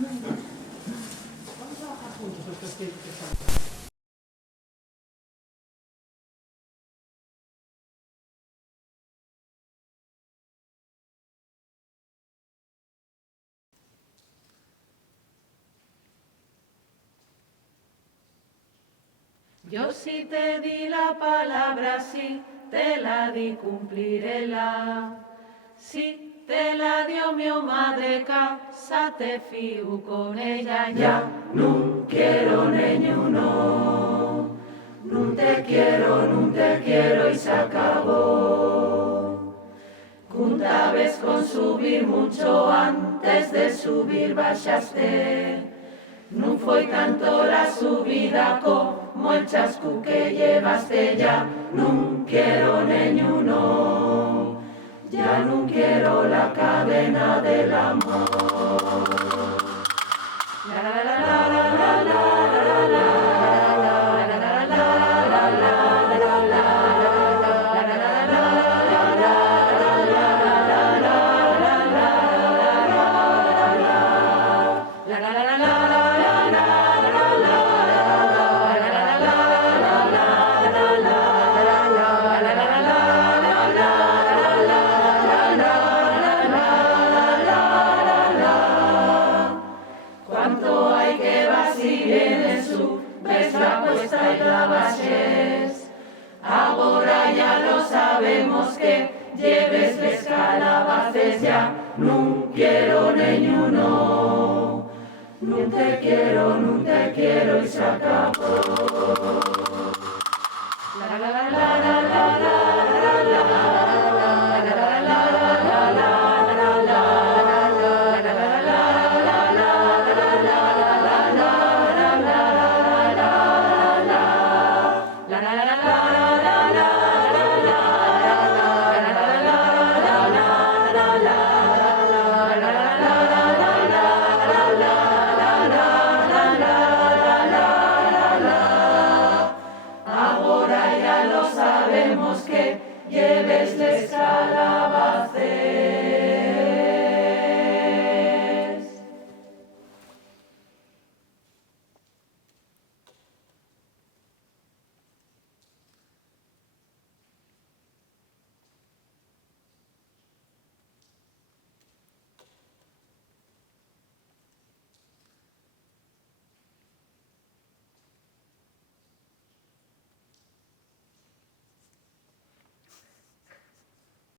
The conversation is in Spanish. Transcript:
Vamos a bajar juntos estos que están. Yo sí te di la palabra, sí, te la di, cumplirela. Sí, te la dio mi madre, casa te fío con ella ya. No quiero ninguno, no te quiero y se acabó. Contabas con subir mucho antes de subir baixaste. No fue tanto la subida como el chascu que llevaste ya. No quiero ninguno, ya no quiero la cadena del amor. La, la, la, la, la, la, la, la, ahora ya lo sabemos que lleves les calabaces ya. No quiero ninguno, no te quiero y se acabó. La, la, la, la, la, la, la, la, lleves les